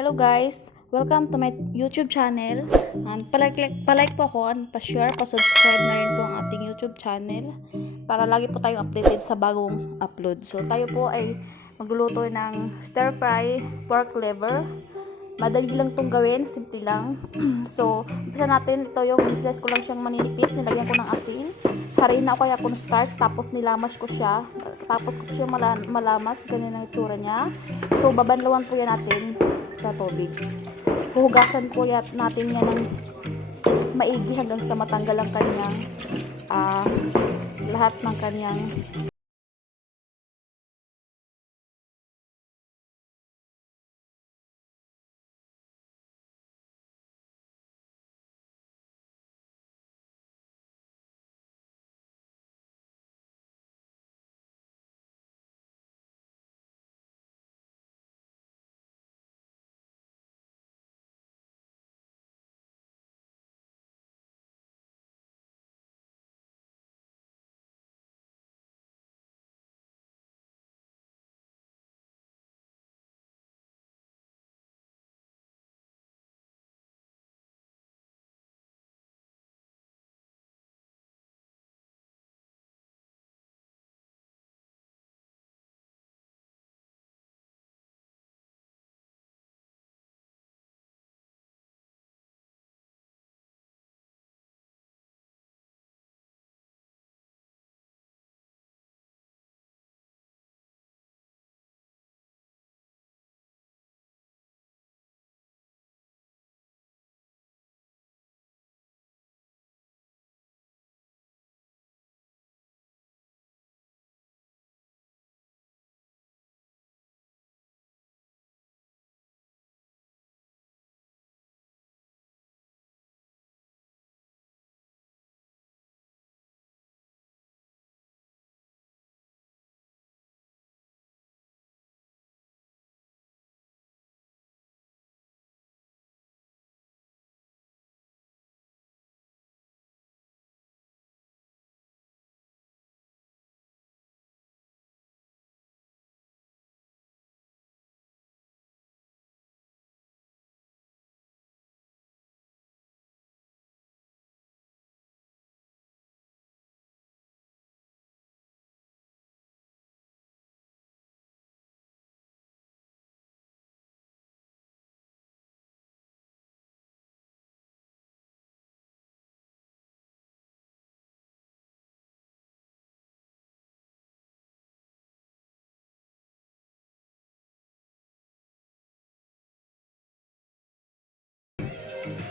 Hello guys! Welcome to my YouTube channel. And palike po ako and pa-share, pa-subscribe na rin po ang ating YouTube channel para lagi po tayong updated sa bagong upload. So tayo po ay magluluto ng stir fry pork liver. Madali lang itong gawin, simple lang. So, umpisa natin, ito yung slice ko lang siyang maninipis, nilagyan ko ng asin, harina o kaya cornstarch, tapos nilamas ko siya, tapos ko siya malamas, ganyan ang itsura niya. So, babanlawan po yan natin sa tubig. Huhugasan po natin yan ng maigi hanggang sa matanggal ang kanyang lahat ng kanyang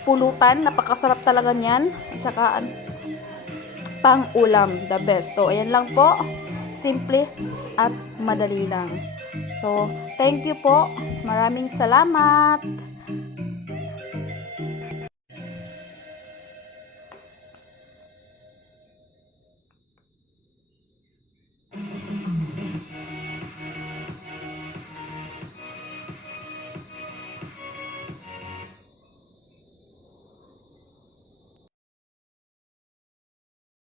pulutan. Napakasarap talaga niyan. At saka pang ulam, the best. So, ayan lang po. Simple at madali lang. So, thank you po. Maraming salamat.